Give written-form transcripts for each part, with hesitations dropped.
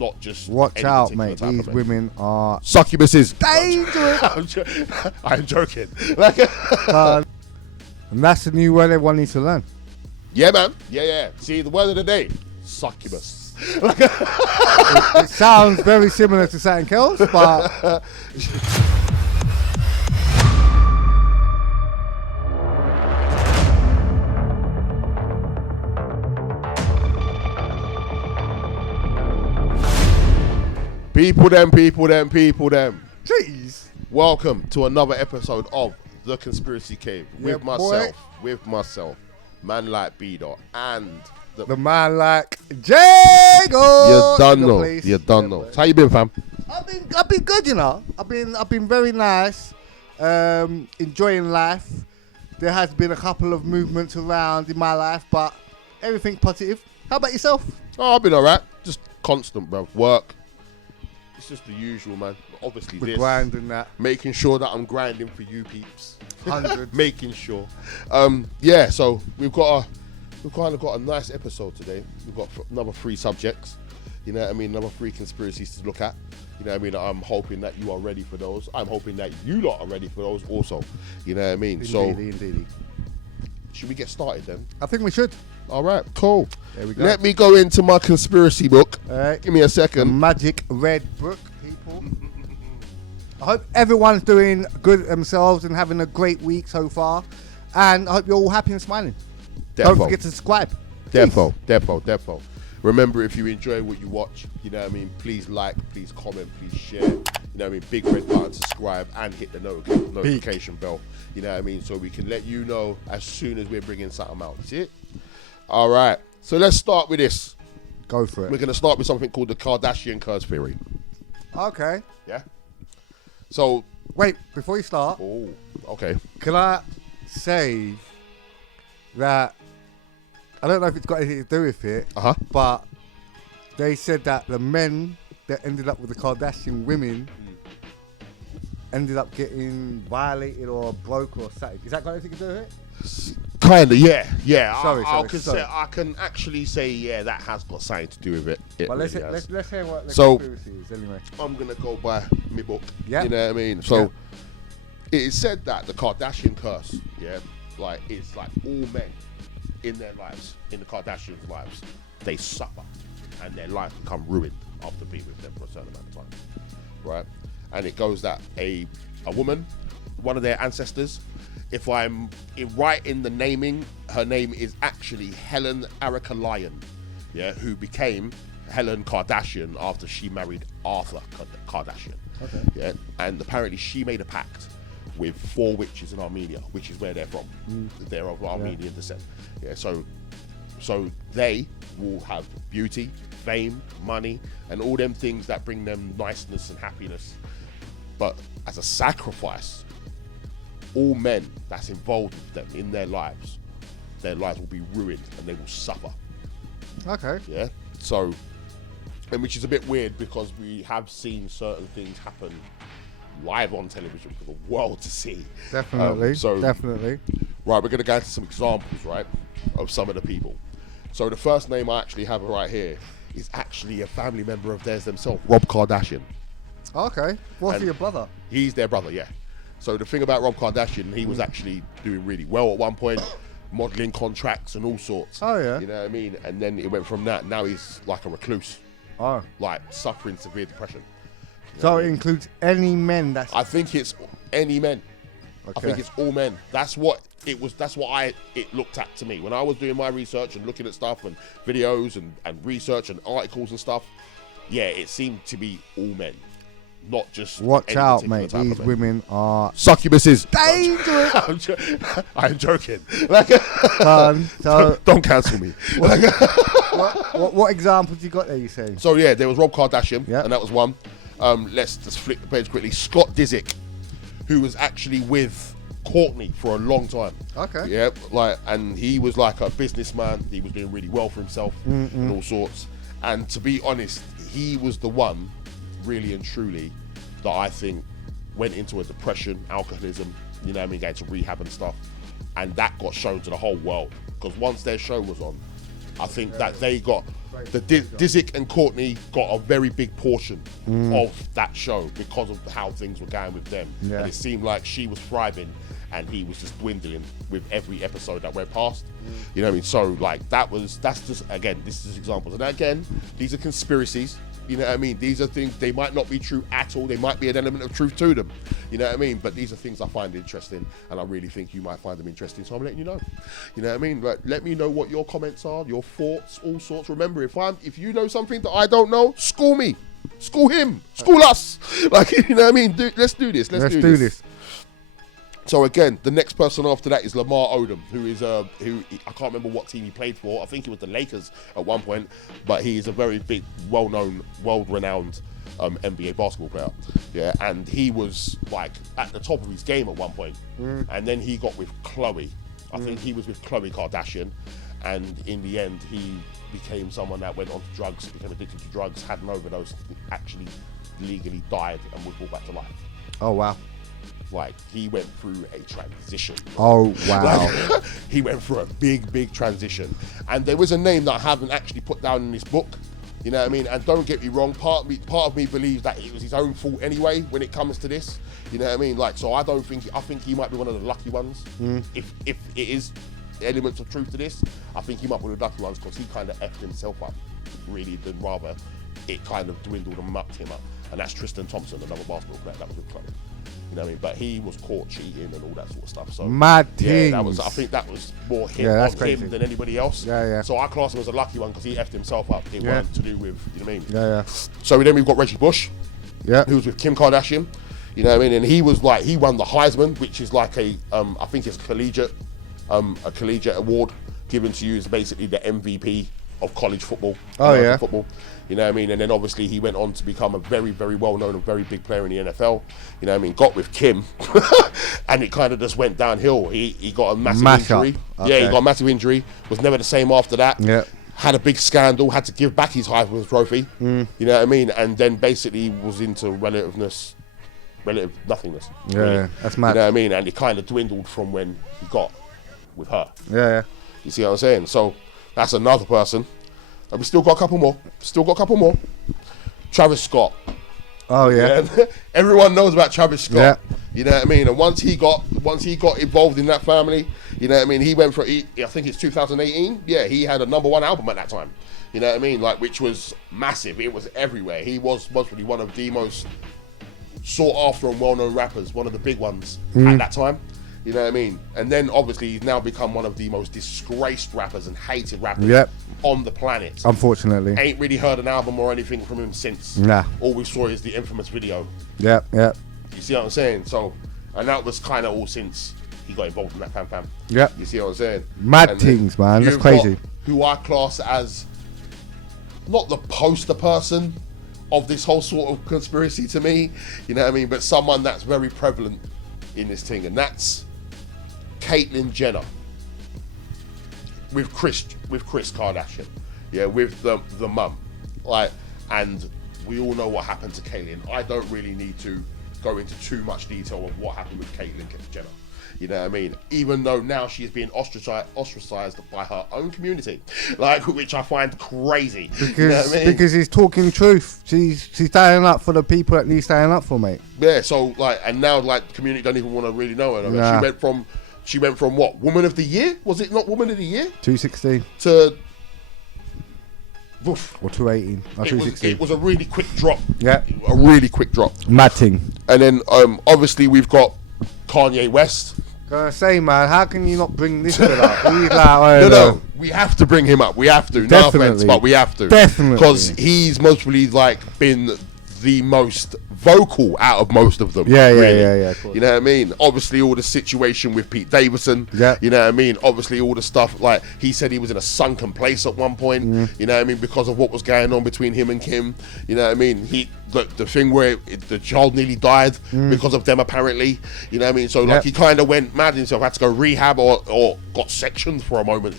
not just. Watch out, mate. These women are succubuses. Dangerous. I'm joking. And that's the new word everyone needs to learn. Yeah, man. Yeah. See, the word of the day, succubus. It sounds very similar to something else, but. People them. Jeez. Welcome to another episode of The Conspiracy Cave with boy. myself, man like B-Dot, and the man like Jago. You done know. How you been, fam? I've been good, you know. I've been very nice. Enjoying life. There has been a couple of movements around in my life, but everything positive. How about yourself? Oh, I've been alright. Just constant, bro. Work. It's just the usual, man. Obviously, We're this. grinding that. Making sure that I'm grinding for you peeps. 100. Making sure. Yeah, so we've kind of got a nice episode today. We've got another 3 subjects. You know what I mean? Another 3 conspiracies to look at. You know what I mean? I'm hoping that you are ready for those. I'm hoping that you lot are ready for those also. You know what I mean? Indeedy. Should we get started then? I think we should. All right, cool. There we go. Let me go into my conspiracy book. All right. Give me a The second. magic red book, people. I hope everyone's doing good themselves and having a great week so far. And I hope you're all happy and smiling. Don't forget to subscribe. Defo. Remember, if you enjoy what you watch, you know what I mean, please like, please comment, please share. You know what I mean, big red button, subscribe, and hit the notification bell. You know what I mean, so we can let you know as soon as we're bringing something out. See it? All right. So let's start with this. Go for it. We're going to start with something called the Kardashian curse theory. Okay. Yeah? So... Wait, before you start... Oh, okay. Can I say that... I don't know if it's got anything to do with it, but they said that the men that ended up with the Kardashian women ended up getting violated or broke or something. Is that got anything to do with it? Kind of, yeah. Sorry. I can actually say, yeah, that has got something to do with it. But let's hear what the conspiracy is anyway. I'm going to go by my book. Yeah. You know what I mean? So, it is said that the Kardashian curse, like, it's like all men in their lives, in the Kardashians' lives, they suffer and their life become ruined after being with them for a certain amount of time. Right? And it goes that a woman, one of their ancestors, if I'm right in the naming, her name is actually Helen Erica Lyon, who became Helen Kardashian after she married Arthur Kardashian. Okay. Yeah, and apparently she made a pact with 4 witches in Armenia, which is where they're from. They're of Armenian descent. Yeah, so they will have beauty, fame, money, and all them things that bring them niceness and happiness. But as a sacrifice, all men that's involved with them in their lives will be ruined and they will suffer. Okay. Yeah. So, and which is a bit weird because we have seen certain things happen live on television for the world to see. Definitely. Definitely. Right, we're going to go into some examples, right, of some of the people. So the first name I actually have right here is actually a family member of theirs themselves, Rob Kardashian. Okay. What's your brother? He's their brother, yeah. So the thing about Rob Kardashian, he was actually doing really well at one point, modelling contracts and all sorts. Oh, yeah. You know what I mean? And then it went from that. Now he's like a recluse. Oh. Like suffering severe depression. So it includes any men that's... I think it's any men. Okay. I think it's all men. That's what it was. That's what it looked at to me. When I was doing my research and looking at stuff and videos and research and articles and stuff, yeah, it seemed to be all men. Not just watch out, mate. These women are succubuses. Dangerous. I'm joking. Don't cancel me. What examples you got there? You saying? So yeah, there was Rob Kardashian, and that was one. Let's just flip the page quickly. Scott Disick, who was actually with Courtney for a long time. Okay. Yeah, and he was like a businessman. He was doing really well for himself and all sorts. And to be honest, he was the one, really and truly, that I think went into a depression, alcoholism, you know what I mean, going to rehab and stuff. And that got shown to the whole world. Because once their show was on, I think that they got Disick and Courtney got a very big portion of that show because of how things were going with them. Yeah. And it seemed like she was thriving and he was just dwindling with every episode that went past. You know what I mean? So like that's just, again, this is examples. And again, these are conspiracies. You know what I mean? These are things, they might not be true at all. They might be an element of truth to them. You know what I mean? But these are things I find interesting, and I really think you might find them interesting. So I'm letting you know. You know what I mean? Like, let me know what your comments are, your thoughts, all sorts. Remember, if you know something that I don't know, school me. School him. School us. Like, you know what I mean? Let's do this. Let's do this. So again, the next person after that is Lamar Odom, who is who I can't remember what team he played for. I think it was the Lakers at one point, but he is a very big, well-known, world-renowned NBA basketball player. Yeah, and he was like at the top of his game at one point, and then he got with Khloe. I think he was with Khloe Kardashian, and in the end, he became someone that went on to drugs, became addicted to drugs, had an overdose, actually legally died, and was brought back to life. Oh wow. Like, he went through a transition. Oh, wow. Like, he went through a big transition. And there was a name that I haven't actually put down in this book. You know what I mean? And don't get me wrong, part of me believes that it was his own fault anyway when it comes to this. You know what I mean? Like, so I think he might be one of the lucky ones. If it is elements of truth to this, I think he might be one of the lucky ones because he kind of effed himself up, really, than rather it kind of dwindled and mucked him up. And that's Tristan Thompson, another basketball player that was with Chloe. You know what I mean? But he was caught cheating and all that sort of stuff. So mad yeah, things. I think that was more him crazy. than anybody else. Yeah. So I class him as a lucky one because he effed himself up. It wasn't to do with, you know what I mean? Yeah. So then we've got Reggie Bush, who was with Kim Kardashian. You know what I mean? And he was like, he won the Heisman, which is like I think it's a collegiate award given to you as basically the MVP of college football. Football. You know what I mean? And then obviously he went on to become a very, very well-known and very big player in the NFL. You know what I mean? Got with Kim, and it kind of just went downhill. He got a massive injury. Okay. Yeah, he got a massive injury. Was never the same after that. Yeah. Had a big scandal. Had to give back his Heisman Trophy. You know what I mean? And then basically was into relative nothingness. Yeah, really. that's mad. You know what I mean? And it kind of dwindled from when he got with her. Yeah. You see what I'm saying? So that's another person. And we still got a couple more. Travis Scott. Oh yeah. Everyone knows about Travis Scott. Yeah. You know what I mean? And once he got involved in that family, you know what I mean? He went for, I think it's 2018. Yeah, he had a #1 album at that time. You know what I mean? Like, which was massive. It was everywhere. He was probably one of the most sought after and well-known rappers, one of the big ones at that time. You know what I mean? And then obviously he's now become one of the most disgraced rappers and hated rappers on the planet. Unfortunately. Ain't really heard an album or anything from him since. Nah. All we saw is the infamous video. Yeah. You see what I'm saying? So, and that was kind of all since he got involved in that fam. Yeah. You see what I'm saying? Mad and things, man. That's you've crazy. got who I class as not the poster person of this whole sort of conspiracy to me, you know what I mean? But someone that's very prevalent in this thing, and that's Caitlyn Jenner with Kris Kardashian, with the mum, like, and we all know what happened to Caitlyn. I don't really need to go into too much detail of what happened with Caitlyn Jenner. You know what I mean? Even though now she is being ostracized by her own community, like, which I find crazy. Because, you know what I mean? Because he's talking truth. She's standing up for the people that need standing up for, mate. Yeah. So like, and now like the community don't even want to really know her. Nah. She went from what? Woman of the Year? Was it not Woman of the Year? 216 to. Oof. Or 218. Or 216. It was a really quick drop. Yeah. A really quick drop. Mad thing. And then obviously we've got Kanye West. Gonna say, man, how can you not bring this fella up? He's like, no, we have to bring him up. We have to. Definitely. No offense, but we have to. Definitely. Because he's mostly like been the most vocal out of most of them. Yeah, of course. You know what I mean? Obviously, all the situation with Pete Davidson. Yeah. You know what I mean? Obviously, all the stuff, like, he said he was in a sunken place at one point. You know what I mean? Because of what was going on between him and Kim. You know what I mean? The thing where the child nearly died because of them, apparently. You know what I mean? So, like, he kind of went mad himself, had to go rehab or got sectioned for a moment.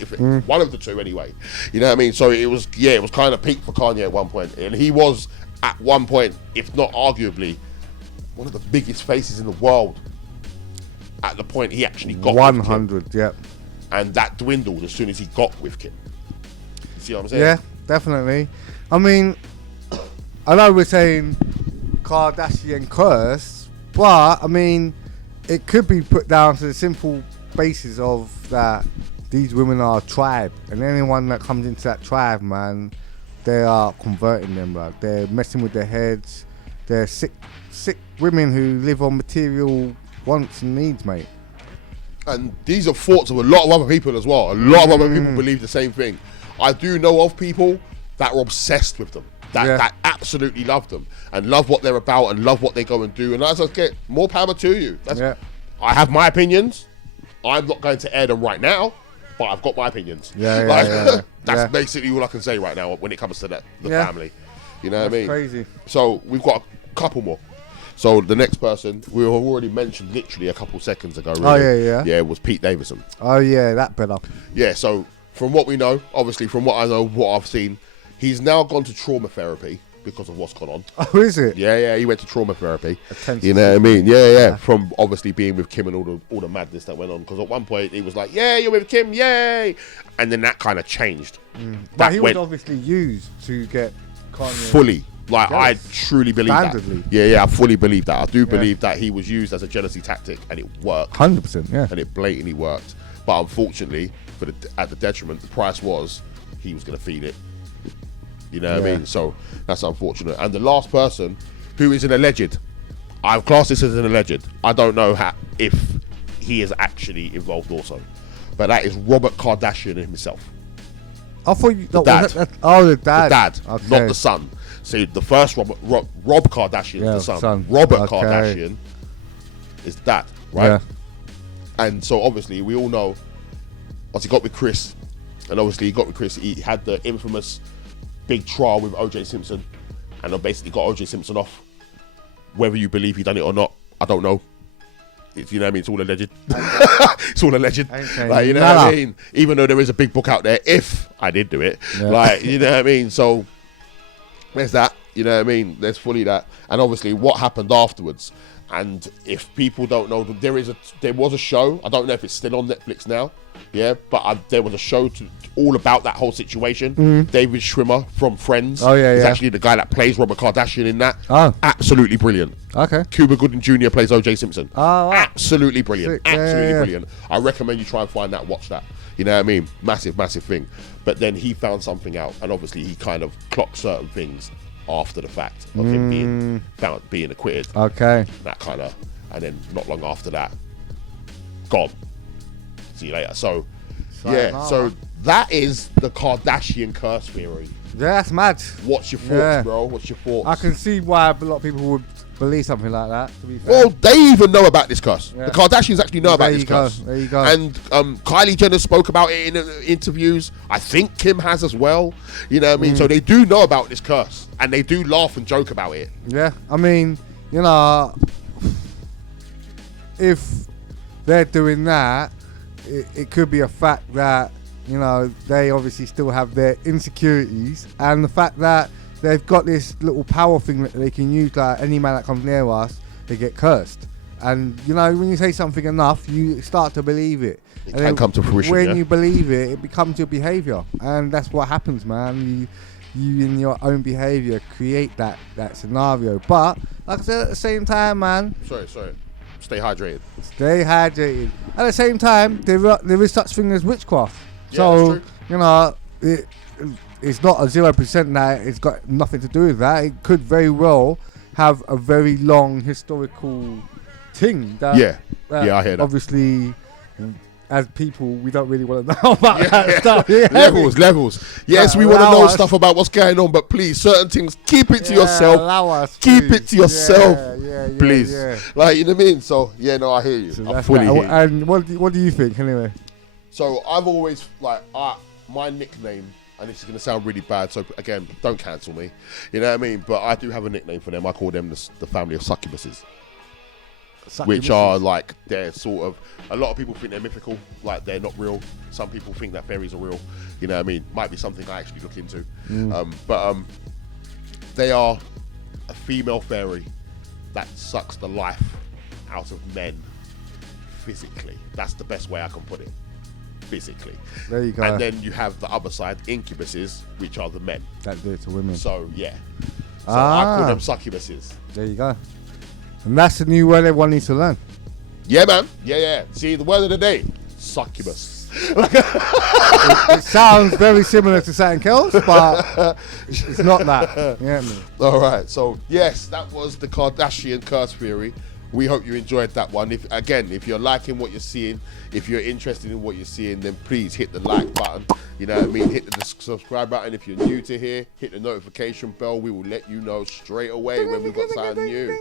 One of the two, anyway. You know what I mean? So, it was kind of peak for Kanye at one point. And he was, at one point, if not arguably, one of the biggest faces in the world at the point he actually got 100, with Kim. And that dwindled as soon as he got with Kim. See what I'm saying? Yeah, definitely. I mean, I know we're saying Kardashian curse, but I mean, it could be put down to the simple basis of that these women are a tribe, and anyone that comes into that tribe, man, they are converting them. Like, they're messing with their heads. They're sick women who live on material wants and needs, mate. And these are thoughts of a lot of other people as well. A lot of other people believe the same thing. I do know of people that are obsessed with them, that absolutely love them and love what they're about and love what they go and do. And as I get more power to you. I have my opinions. I'm not going to air them right now, but I've got my opinions. That's basically all I can say right now when it comes to the family. You know what I mean? Crazy. So we've got a couple more. So the next person we already mentioned literally a couple seconds ago. Really. Yeah, it was Pete Davidson. Oh yeah, that better. Yeah. So from what we know, obviously from what I know, what I've seen, he's now gone to trauma therapy because of what's gone on. Oh, is it? Yeah, he went to trauma therapy. You know what I mean? Yeah. From obviously being with Kim and all the madness that went on. Because at one point he was like, "Yeah, you're with Kim, yay!" And then that kind of changed. But he was obviously used to get Kanye fully. Like, I truly believe that. Yeah, I fully believe that. I do believe that he was used as a jealousy tactic, and it worked. 100%, yeah. And it blatantly worked. But unfortunately, at the detriment, the price was he was going to feed it. You know what I mean? So that's unfortunate. And the last person, who is an alleged, I've classed this as an alleged. I don't know if he is actually involved also. But that is Robert Kardashian himself. I thought you... The dad. The dad. The dad, okay. Not the son. So the first Rob Kardashian is the son. Robert Kardashian is the dad, right? Yeah. And so obviously we all know, once he got with Chris, and obviously he got with Chris, he had the infamous big trial with O.J. Simpson, and basically got O.J. Simpson off. Whether you believe he done it or not, I don't know. You know what I mean? It's all alleged. It's all alleged. Like, you know what I mean? Even though there is a big book out there, if I did do it, like, you know what I mean? So there's that. You know what I mean? There's fully that. And obviously what happened afterwards. And if people don't know, there was a show. I don't know if it's still on Netflix now. Yeah, but there was a show all about that whole situation. David Schwimmer from Friends. Oh, yeah, He's actually the guy that plays Robert Kardashian in that. Oh. Absolutely brilliant. Okay. Cuba Gooding Jr. plays O.J. Simpson. Oh, wow. Absolutely brilliant. Sick. Absolutely brilliant. I recommend you try and find that, watch that. You know what I mean? Massive, massive thing. But then he found something out, and obviously he kind of clocked certain things after the fact of him being acquitted. Okay. That kind of, and then not long after that, gone. See you later. So that is the Kardashian curse theory. Yeah, that's mad. What's your thoughts, bro? What's your thoughts? I can see why a lot of people would believe something like that, to be fair. Well, they even know about this curse. The Kardashians actually know about this curse. There you go. And Kylie Jenner spoke about it in interviews. I think Kim has as well. You know what I mean? So they do know about this curse, and they do laugh and joke about it. Yeah, I mean, you know, if they're doing that, it could be a fact that, you know, they obviously still have their insecurities, and the fact that they've got this little power thing that they can use, like any man that comes near us, they get cursed. And, you know, when you say something enough, you start to believe it. It can come to fruition, when you believe it, it becomes your behaviour. And that's what happens, man. You in your own behaviour create that scenario. But, like I said, at the same time, man... Sorry. Stay hydrated. Stay hydrated. At the same time, there is such thing as witchcraft. Yeah, so, you know, it's not a 0% that it's got nothing to do with that. It could very well have a very long historical thing. That, I hear that. Obviously, as people, we don't really want to know about that stuff. Yeah. Levels. Yes, we want to know stuff about what's going on, but please, certain things, keep it to yourself. Allow us, keep it to yourself, please. Yeah. Like, you know what I mean? So, yeah, no, I hear you. So I fully hear you. And what do you think, anyway? So, I've always, like, my nickname, and this is going to sound really bad, so, again, don't cancel me. You know what I mean? But I do have a nickname for them. I call them the family of succubuses. Which are like, they're sort of, a lot of people think they're mythical, like they're not real. Some people think that fairies are real. You know what I mean? Might be something I actually look into. But they are a female fairy that sucks the life out of men physically. That's the best way I can put it. physically. There you go. And then you have the other side, incubuses, which are the men. That do it to women. So yeah. So I call them succubuses. There you go. And that's the new word everyone needs to learn. Yeah, man. Yeah. See, the word of the day, succubus. It sounds very similar to something else, but it's not that. Yeah, man. All right. So yes, that was the Kardashian curse theory. We hope you enjoyed that one. If you're liking what you're seeing, if you're interested in what you're seeing, then please hit the like button. You know what I mean? Hit the subscribe button. If you're new to here, hit the notification bell. We will let you know straight away when we've got something new.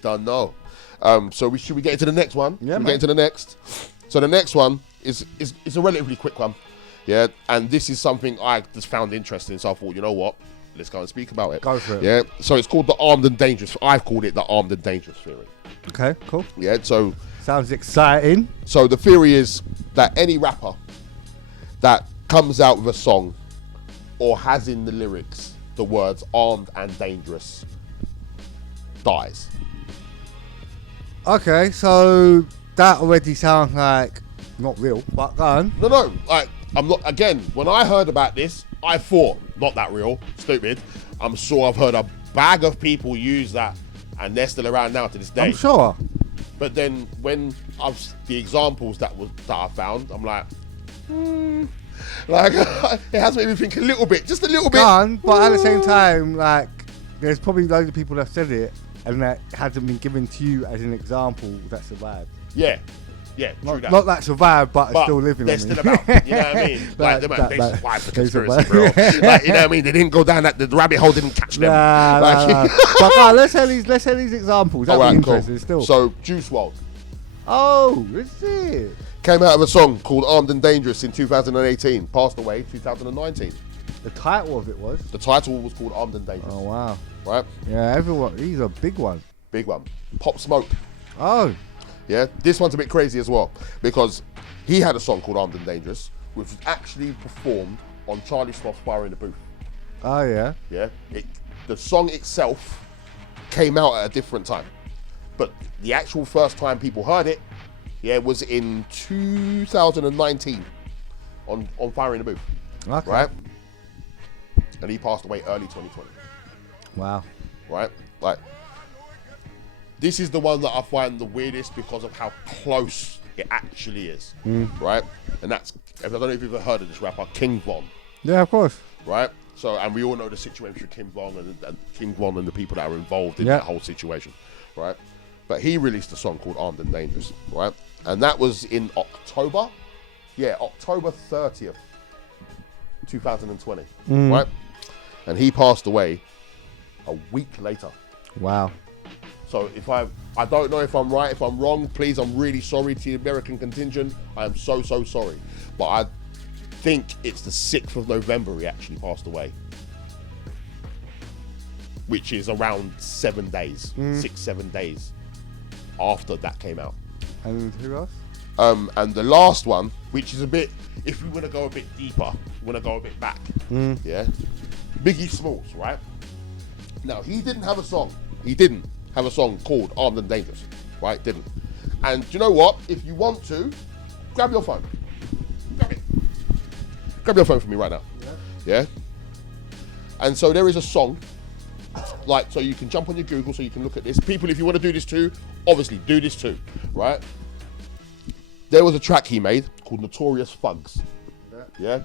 Don't know. So should we get into the next one? Yeah, should we get into the next? So the next one is a relatively quick one. Yeah, and this is something I just found interesting. So I thought, you know what? Let's go and speak about it. Go for it. Yeah. So it's called the armed and dangerous. I've called it the armed and dangerous theory. Okay, cool. Yeah. So sounds exciting. So the theory is that any rapper that comes out with a song or has in the lyrics the words armed and dangerous dies. Okay, so that already sounds like not real, but go on. No, like I'm not. Again, when I heard about this, I thought not that real, stupid. I'm sure I've heard a bag of people use that, and they're still around now to this day. I'm sure. But then when the examples that I found, I'm like, like it has made me think a little bit, just a little bit. But at the same time, like there's probably loads of people that have said it and that hasn't been given to you as an example that survived. Yeah, true not that survived, but are still living. They're still about. You know what I mean? Like they survived the conspiracy, bro. Like, you know what I mean? They didn't go down that the rabbit hole didn't catch them. Nah. But let's hear these examples. That'd be interesting. Cool. Still. So Juice WRLD. Oh, let's see it. Came out of a song called Armed and Dangerous in 2018. Passed away 2019. The title of it was? The title was called Armed and Dangerous. Oh, wow. Right? Yeah, everyone. He's a big one. Big one. Pop Smoke. Oh. Yeah, this one's a bit crazy as well because he had a song called Armed and Dangerous, which was actually performed on Charlie Sloth's Fire in the Booth. Oh, yeah? Yeah. The song itself came out at a different time. But the actual first time people heard it, was in 2019 on Fire in the Booth. Okay. Right? And he passed away early 2020. Wow. Right? Like, this is the one that I find the weirdest because of how close it actually is. Right? And that's, I don't know if you've ever heard of this rapper, King Von. Yeah, of course. Right? So, and we all know the situation with King Von and the people that are involved in that whole situation. Right? But he released a song called Armed and Dangerous. Right? And that was in October. Yeah, October 30th, 2020. Right? And he passed away a week later. Wow. So I don't know if I'm right, if I'm wrong, please, I'm really sorry to the American contingent. I am so sorry. But I think it's the 6th of November he actually passed away. Which is around 7 days, 6-7 days after that came out. And who else? And the last one, which is a bit, if we want to go a bit deeper, we want to go a bit back, Biggie Smalls, right? Now, he didn't have a song. He didn't have a song called Armed and Dangerous, right? Didn't. And do you know what? If you want to, grab your phone. Grab it. Grab your phone for me right now. Yeah? And so there is a song, like, so you can jump on your Google so you can look at this. People, if you want to do this too, obviously do this too, right? There was a track he made called Notorious Thugs. Yeah?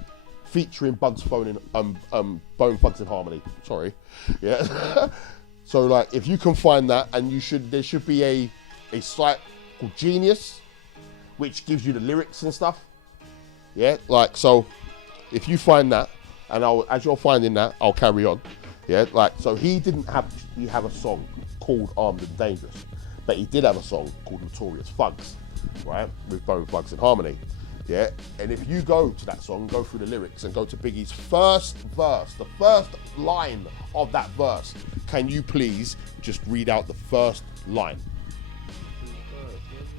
Featuring Bugs Bone Thugs in Harmony. Sorry. Yeah. So like if you can find that, and there should be a site called Genius, which gives you the lyrics and stuff. Yeah, like so if you find that, and as you're finding that, I'll carry on. Yeah, like so he didn't have a song called Armed and Dangerous, but he did have a song called Notorious Thugs, right? With Bone Thugs in Harmony. Yeah, and if you go to that song, go through the lyrics and go to Biggie's first verse, the first line of that verse, can you please just read out the first line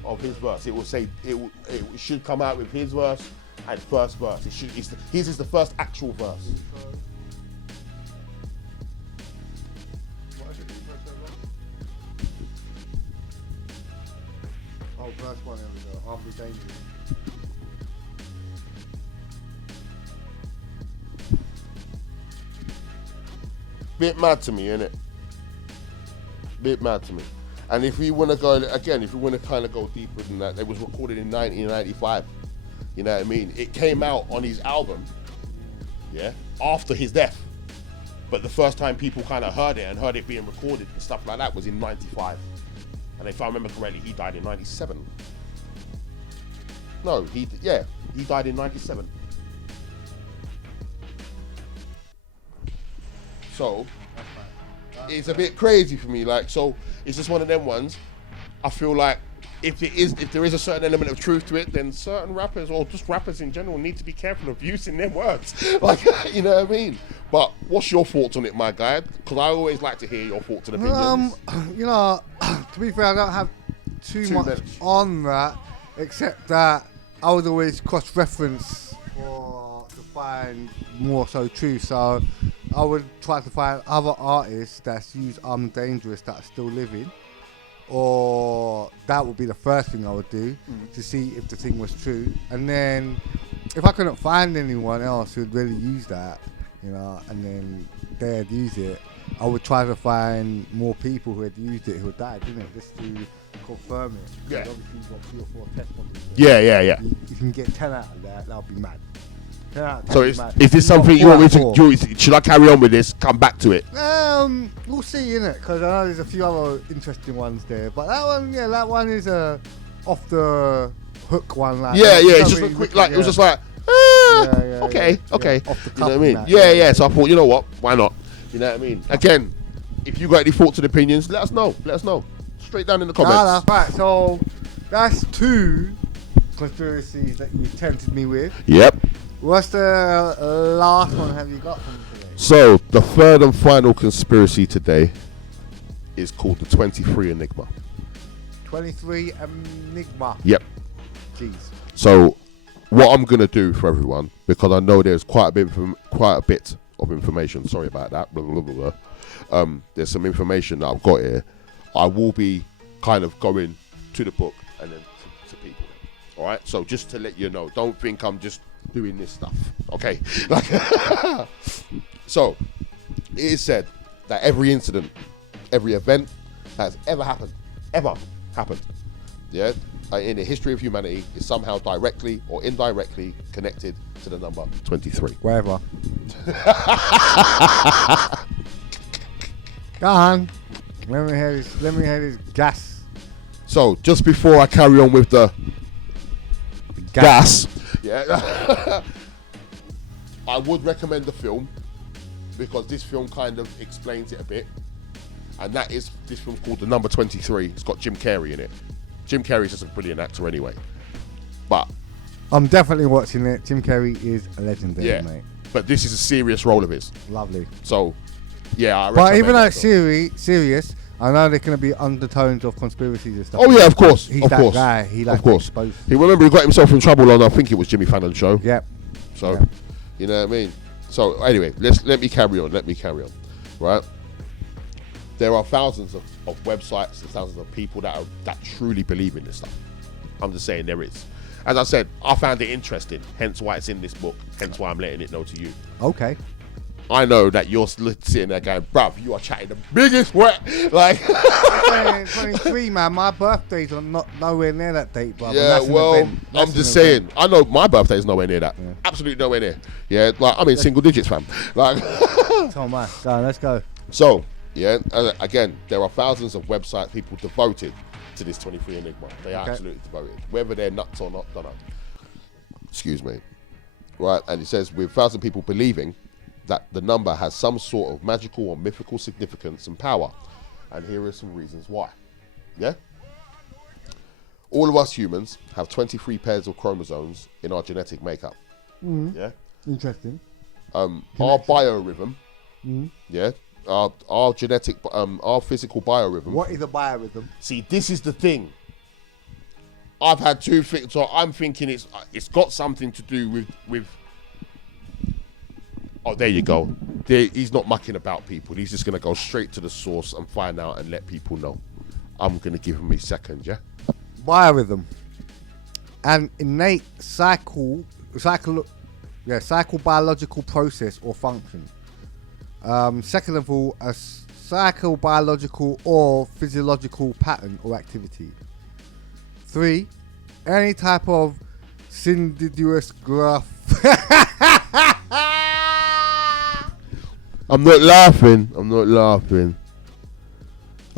of his verse? It will say, it should come out with his verse and first verse. His is the first actual verse. Oh, first one, there we go. Armed and Dangerous. bit mad to me, innit? Bit mad to me. And if we want to go again, if we want to kind of go deeper than that, it was recorded in 1995. You know what I mean? It came out on his album, yeah, after his death. But the first time people kind of heard it and heard it being recorded and stuff like that was in 95. And if I remember correctly, he died in 97. No, he died in 97. So it's a bit crazy for me. Like, so it's just one of them ones. I feel like if there is a certain element of truth to it, then certain rappers or just rappers in general need to be careful of using their words. Like, you know what I mean? But what's your thoughts on it, my guy? Because I always like to hear your thoughts and opinions. You know, to be fair, I don't have too much on that, except that I would always cross-reference to find more so true. So I would try to find other artists that's used I'm Dangerous that are still living, or that would be the first thing I would do to see if the thing was true. And then if I couldn't find anyone else who'd really use that, you know, and then they'd use it, I would try to find more people who had used it who had died, didn't it? Just to confirm it. Yeah. Obviously you've got 3 or 4 test models. Yeah. You can get 10 out of that would be mad. 10 out of 10 So is this something you want me to, should I carry on with this, come back to it? We'll see, innit? Because I know there's a few other interesting ones there. But that one is a off the hook one. Like, it's just a quick, like, it was just like, okay. Off the You cuff know what I mean? and that, Yeah. So I thought, you know what? Why not? You know what I mean? Again, if you got any thoughts and opinions, let us know. Straight down in the comments. Right, so that's 2 conspiracies that you tempted me with. Yep. What's the last one have you got from today? So the third and final conspiracy today is called the 23 Enigma. 23 Enigma. Yep. Jeez. So what I'm gonna do for everyone, because I know there's quite a bit of information. Sorry about that. Blah, blah, blah, blah. There's some information that I've got here. I will be kind of going to the book and then to people. All right. So just to let you know, don't think I'm just doing this stuff. Okay. Like, so it is said that every incident, every event that's ever happened, yeah, in the history of humanity is somehow directly or indirectly connected to the number 23. Wherever. Go on. Let me hear this gas. So just before I carry on with the gas, yeah, I would recommend the film because this film kind of explains it a bit, and that is this film called The Number 23. It's got Jim Carrey in it. Jim Carrey's just a brilliant actor anyway, but I'm definitely watching it. Jim Carrey is a legendary, mate. But this is a serious role of his. Lovely. So, yeah, but even though it's serious, I know there can be undertones of conspiracies and stuff. Oh yeah, of course. He's of that course. guy. He likes to expose. He remember he got himself in trouble on, I think it was Jimmy Fallon's show. Yep. So, you know what I mean. So anyway, let me carry on. Right. There are thousands of websites and thousands of people that truly believe in this stuff. I'm just saying there is. As I said, I found it interesting, hence why it's in this book, hence why I'm letting it know to you. Okay. I know that you're sitting there going, bruv, you are chatting the biggest wet. Like, 23, man. My birthday's not nowhere near that date, bruv. Yeah, well, I'm just saying. I know my birthday's nowhere near that. Yeah. Absolutely nowhere near. Yeah, like, I'm in single digits, fam. Like, come on, let's go. So, yeah, again, there are thousands of website people devoted to this 23 Enigma. They are absolutely devoted. Whether they're nuts or not, don't know. Excuse me. Right, and it says, with 1,000 people believing that the number has some sort of magical or mythical significance and power. And here are some reasons why. Yeah? All of us humans have 23 pairs of chromosomes in our genetic makeup. Yeah? Interesting. Our biorhythm, yeah? Our genetic, our physical biorhythm. What is a biorhythm? See, this is the thing. I've had 2 things, so I'm thinking it's got something to do with. Oh, there you go. He's not mucking about people. He's just going to go straight to the source and find out and let people know. I'm going to give him a second, yeah? Biorhythm. An innate psychobiological process or function. Second of all, a psychobiological or physiological pattern or activity. 3, any type of syndidious graph. I'm not laughing.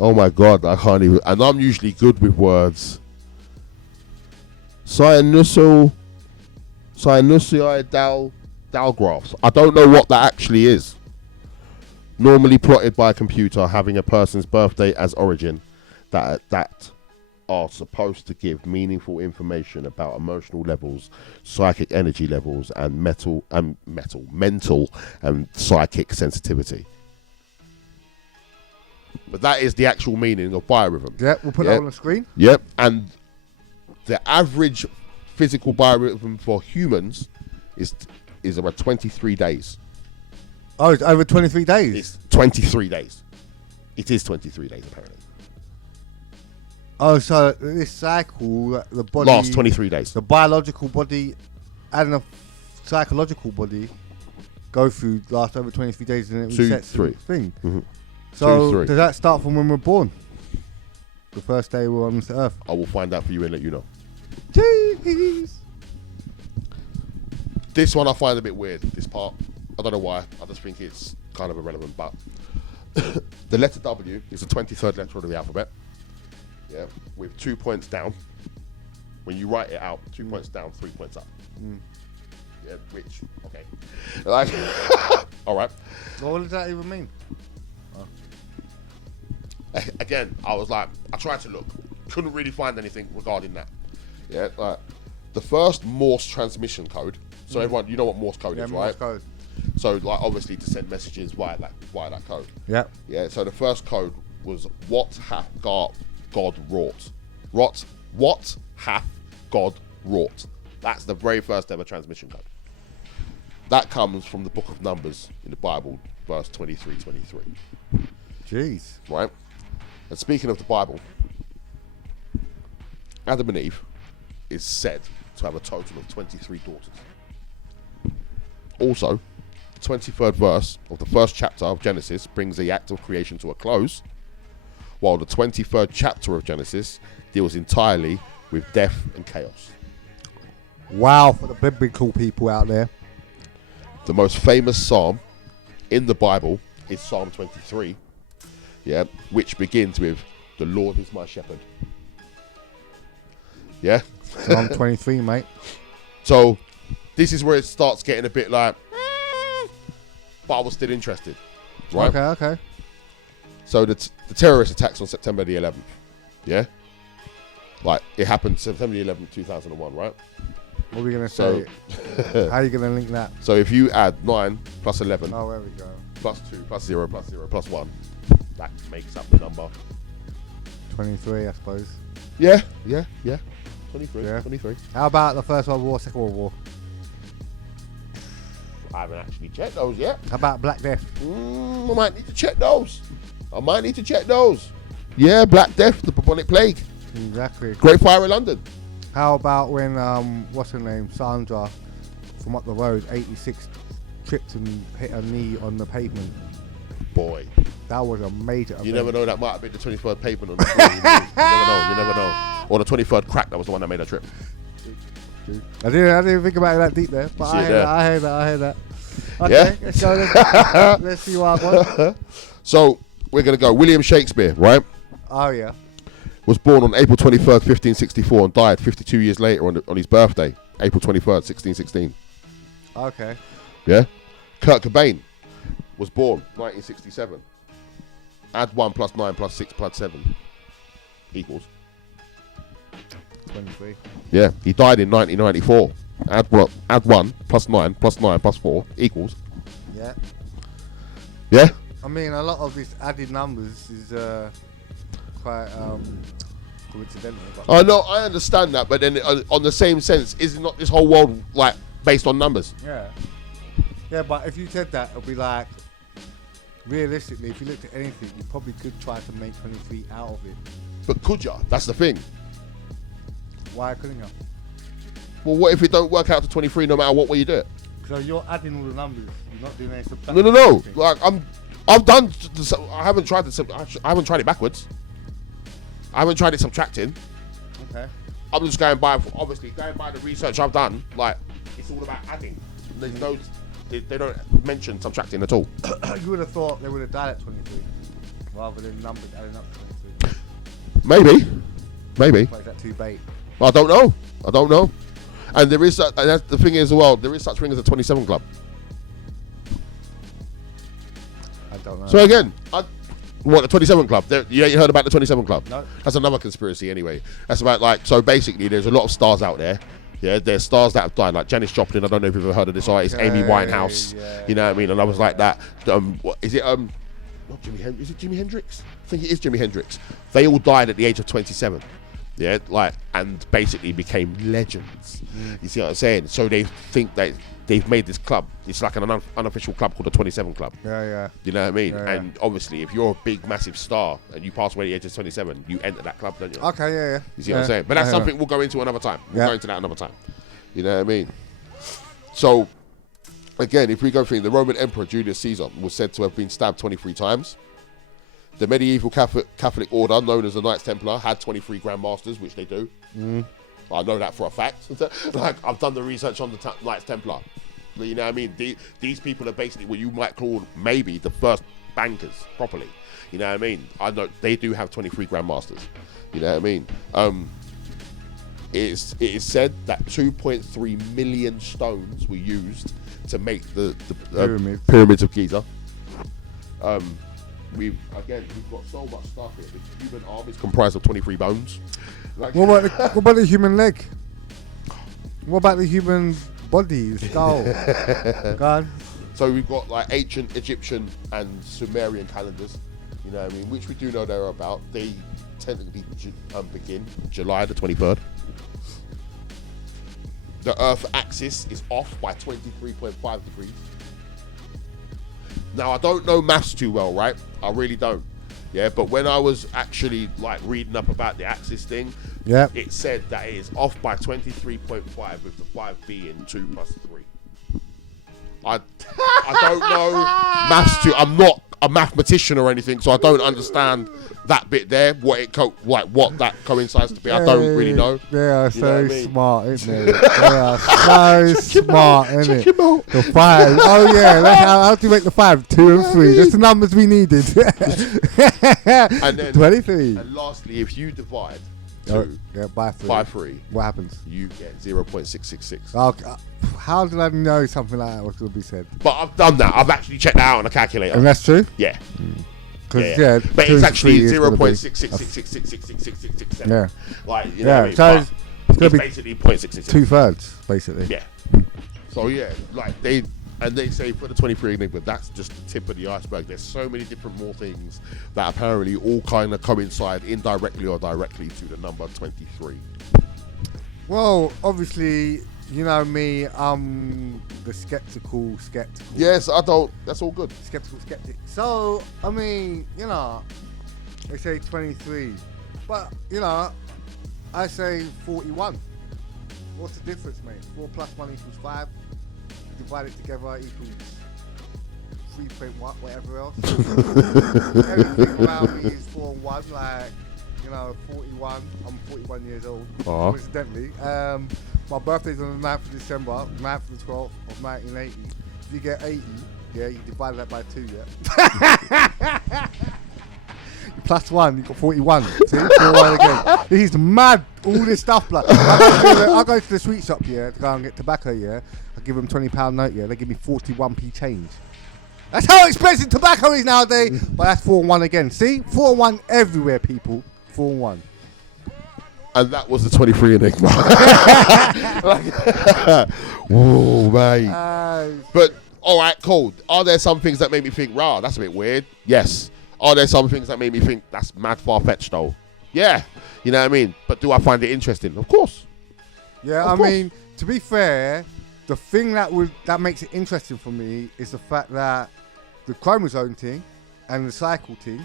Oh my God, I can't even. And I'm usually good with words. Sinusoidal graphs. I don't know what that actually is. Normally plotted by a computer, having a person's birthday as origin, that are supposed to give meaningful information about emotional levels, psychic energy levels, and mental and psychic sensitivity. But that is the actual meaning of biorhythm. Yeah, we'll put that on the screen. Yep, and the average physical biorhythm for humans is about 23 days. Oh, it's over 23 days? It's 23 days. It is 23 days, apparently. Oh, so this cycle, the body... Lasts 23 days. The biological body and the psychological body go through, last over 23 days, and it resets the thing. Mm-hmm. So, does that start from when we're born? The first day we're on this earth? I will find out for you and let you know. Jeez! This one I find a bit weird, this part. I don't know why. I just think it's kind of irrelevant, but the letter W is the 23rd letter of the alphabet. Yeah, with 2 points down. When you write it out, 2 points down, 3 points up. Yeah, which, okay. Like, all right. Well, what does that even mean? Again, I tried to look. Couldn't really find anything regarding that. Yeah, the first Morse transmission code. So everyone, you know what Morse code is, Morse right? Code. So, like, obviously to send messages via that code. Yeah. Yeah. So the first code was what hath God wrought. What hath God wrought? That's the very first ever transmission code. That comes from the Book of Numbers in the Bible, verse 23:23. Jeez. Right. And speaking of the Bible, Adam and Eve is said to have a total of 23 daughters. Also, the 23rd verse of the first chapter of Genesis brings the act of creation to a close, while the 23rd chapter of Genesis deals entirely with death and chaos. Wow, for the biblical people out there. The most famous psalm in the Bible is Psalm 23, yeah, which begins with, "The Lord is my shepherd." Yeah? Psalm 23, mate. So, this is where it starts getting a bit like, but I was still interested, right? Okay. So the terrorist attacks on September the 11th, yeah? Like, it happened September the 11th, 2001, right? What are we going to say? How are you going to link that? So if you add 9 plus 11, oh, there we go. plus 2, plus 0, plus 0, plus 1, that makes up the number. 23, I suppose. Yeah. 23, Yeah. 23. How about the First World War, Second World War? I haven't actually checked those yet. How about Black Death? I might need to check those. Yeah, Black Death, the bubonic plague. Exactly. Great Fire in London. How about when, what's her name, Sandra, from up the road, 86, tripped and hit her knee on the pavement? Boy. That was a major event. You never know, that might have been the 23rd pavement on the floor. You never know. Or the 23rd crack, that was the one that made her trip. I didn't think about it that deep there, but I hear that. Okay, Yeah? let's go. Let's see what I want. So, we're going to go. William Shakespeare, right? Oh, yeah. Was born on April 23rd, 1564 and died 52 years later on his birthday, April 23rd, 1616. Okay. Yeah? Kurt Cobain was born 1967. Add 1 plus 9 plus 6 plus 7 equals 23. Yeah, he died in 1994. Add 1 plus 9 plus 9 plus 4 equals. Yeah. Yeah? I mean, a lot of these added numbers is quite coincidental. I know, I understand that, but then on the same sense, is not this whole world like based on numbers? Yeah. Yeah, but if you said that, it'll be like, realistically, if you looked at anything, you probably could try to make 23 out of it. But could ya? That's the thing. Why couldn't you? Well, what if it don't work out to 23 no matter what way you do it? So you're adding all the numbers. You're not doing any subtraction. No. Like I've done. I haven't tried I haven't tried it backwards. I haven't tried it subtracting. Okay. I'm just going by the research I've done. Like it's all about adding. There's no. They don't mention subtracting at all. You would have thought they would have died at 23, rather than numbers adding up to 23. Maybe. But is that too bait? I don't know. And there is, and that's the thing is, well, there is such thing as a 27 club. I don't know. So again, the 27 club? You ain't heard about the 27 club? No. That's another conspiracy anyway. That's about so basically there's a lot of stars out there. Yeah, there's stars that have died, like Janis Joplin. I don't know if you've ever heard of this artist, Amy Winehouse. Yeah, you know what I mean? And I was like that. What is it? Not Jimi Hendrix. Is it Jimi Hendrix? I think it is Jimi Hendrix. They all died at the age of 27. Yeah, and basically became legends. You see what I'm saying? So they think that they've made this club. It's like an unofficial club called the 27 Club. Yeah. You know what I mean? Yeah. And obviously, if you're a big, massive star and you pass away at the age of 27, you enter that club, don't you? Okay, yeah. You see what I'm saying? But that's something we'll go into another time. We'll go into that another time. You know what I mean? So, again, if we go through, the Roman Emperor Julius Caesar was said to have been stabbed 23 times. The medieval Catholic order, known as the Knights Templar, had 23 Grand Masters, which they do. I know that for a fact. Like, I've done the research on the Knights Templar. You know what I mean? These people are basically what you might call maybe the first bankers properly. You know what I mean? I know they do have 23 Grand Masters. You know what I mean? It is said that 2.3 million stones were used to make the pyramids of Giza. We've got so much stuff here. The human arm is comprised of 23 bones. Like, what about the human leg? What about the human body, skull? Go on. So we've got like ancient Egyptian and Sumerian calendars, you know what I mean, which we do know they're about. They technically begin July the 23rd. The Earth axis is off by 23.5 degrees. Now, I don't know maths too well, right? I really don't. Yeah, but when I was actually like reading up about the axis thing, it said that it is off by 23.5 with the 5 being 2 plus 3. I don't know maths too. I'm not a mathematician or anything, so I don't understand that bit there. What that coincides to be, I don't really know. They are so smart, isn't they? They are so smart, isn't it? The 5. Oh yeah, how do you make the 5? 2 and 3. That's the numbers we needed. And then 23. And lastly, if you divide by 3. By 3, what happens? You get 0.666. Okay. How did I know something like that was going to be said? But I've done that. I've actually checked that out on a calculator. And that's true? Yeah. Yeah. But it's actually 0.666666667. Yeah. Like, you know what I mean? So it's going to be basically 0.666. 2/3, basically. Yeah. So yeah, like they say for the 23 Enigma, that's just the tip of the iceberg. There's so many different more things that apparently all kind of coincide indirectly or directly to the number 23. Well, obviously, you know me, I'm the skeptical. Yes, I don't. That's all good. Skeptic. So, I mean, you know, they say 23. But, you know, I say 41. What's the difference, mate? 4 plus 1 equals 5. Divide it together equals 3 whatever else. Everything around me is 4 and 1, like, you know, 41. I'm 41 years old, coincidentally. My birthday's on the 9th of December, 9th of the 12th of 1980. If you get 80, you divide that by 2, Plus 1, you got 41. See? 41 again. This is mad. All this stuff, like. I go to the sweet shop, to go and get tobacco, I give them £20 note, they give me 41p change. That's how expensive tobacco is nowadays. But that's 4 and 1 again. See? 4 and 1 everywhere, people. 4 and 1. And that was the 23 Enigma. Whoa, mate. But, alright, cool. Are there some things that make me think, rah, that's a bit weird? Yes. Are there some things that make me think that's mad far-fetched though? Yeah. You know what I mean? But do I find it interesting? Of course. Yeah, of course. Mean, to be fair, the thing that makes it interesting for me is the fact that the chromosome thing and the cycle thing,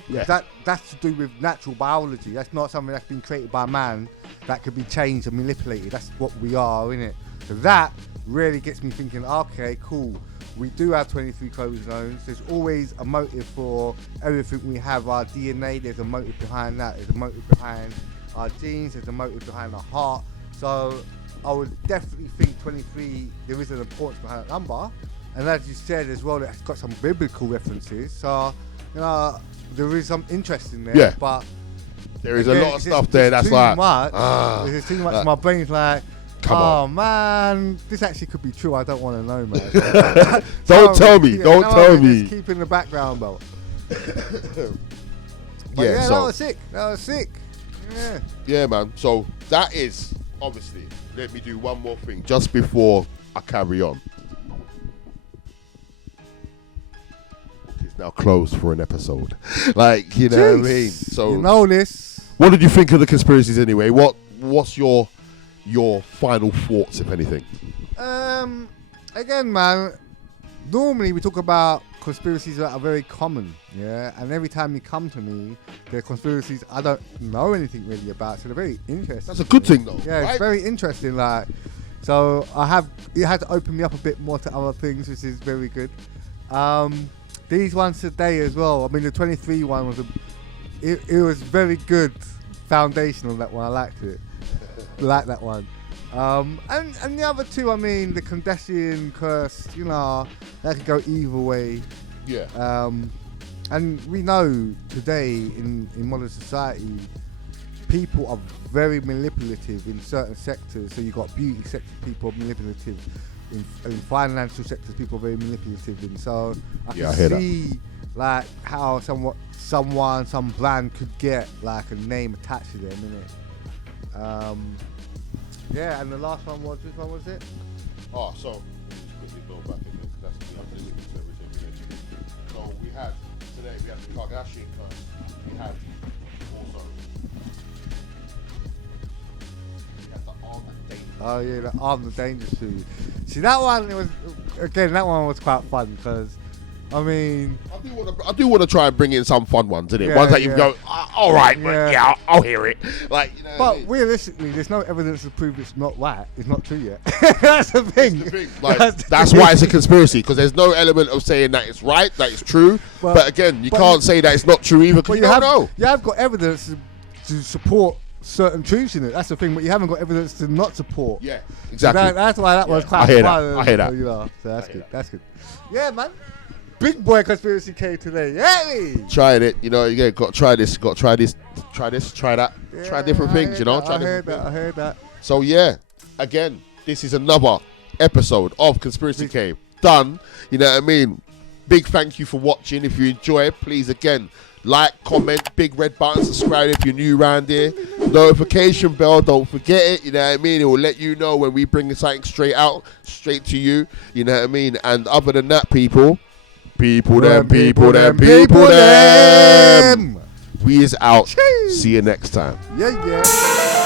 that's to do with natural biology. That's not something that's been created by man that could be changed and manipulated. That's what we are, innit? So that, really gets me thinking, okay, cool. We do have 23 chromosomes. There's always a motive for everything we have. Our DNA, there's a motive behind that. There's a motive behind our genes. There's a motive behind our heart. So I would definitely think 23, there is an importance behind that number. And as you said as well, it's got some biblical references. So, you know, there is some interest in there. Yeah. But there is a lot of stuff there that's like... There's too much. My brain's like... Come on. Man, this actually could be true. I don't want to know, man. Don't tell me. Don't tell me. Just keep in the background, though. Yeah, so that was sick. That was sick. Yeah. Yeah, man. So that is obviously. Let me do one more thing just before I carry on. It's now closed for an episode. Like, you know what I mean? So you know this. What did you think of the conspiracies anyway? What's your final thoughts, if anything? Again, man, normally we talk about conspiracies that are very common, yeah, and every time you come to me, they're conspiracies I don't know anything really about, so they're very interesting. That's a good thing, though. Yeah, right? It's very interesting, like, so it had to open me up a bit more to other things, which is very good. These ones today as well, I mean, the 23 one was it was very good foundation on that one. I liked it. Like that one. And the other two, I mean, the Kardashian curse, you know, that could go either way. Yeah. And we know today in modern society, people are very manipulative in certain sectors. So you've got beauty sector people are manipulative. In financial sectors, people are very manipulative. And so I can see like how some brand could get like a name attached to them, innit? Yeah, and the last one was, which one was it? Oh, so just quickly go back again, because that's the everything. So we had the Kardashian curse. We had also the Arm and Danger. Oh yeah, the Arm and Danger suit. See, that one was quite fun because, I mean, I do want to try and bring in some fun ones, innit? Yeah, Ones that you yeah. go, all right, but yeah, I'll hear it. Like, you know. But realistically, there's no evidence to prove it's not right. It's not true yet. That's the thing. That's the thing. Like, that's why it's a conspiracy, because there's no element of saying that it's right, that it's true. But again, you can't say that it's not true either, because you don't know. You have got evidence to support certain truths in it. That's the thing, but you haven't got evidence to not support. Yeah, exactly. So that's why that was quite fun. I hear that. You know, so that's good. That's good. Yeah, man. Big boy conspiracy came today. Yeah. Trying it, you know. You got to try this. Got to try this. Try this. Try that. Yeah, try different things. You know. I heard that. So yeah, again, this is another episode of Conspiracy Cave done. You know what I mean? Big thank you for watching. If you enjoy it, please again like, comment, big red button, subscribe if you're new around here. Notification bell, don't forget it. You know what I mean? It will let you know when we bring something straight to you. You know what I mean? And other than that, people them. We is out. See you next time. Yeah.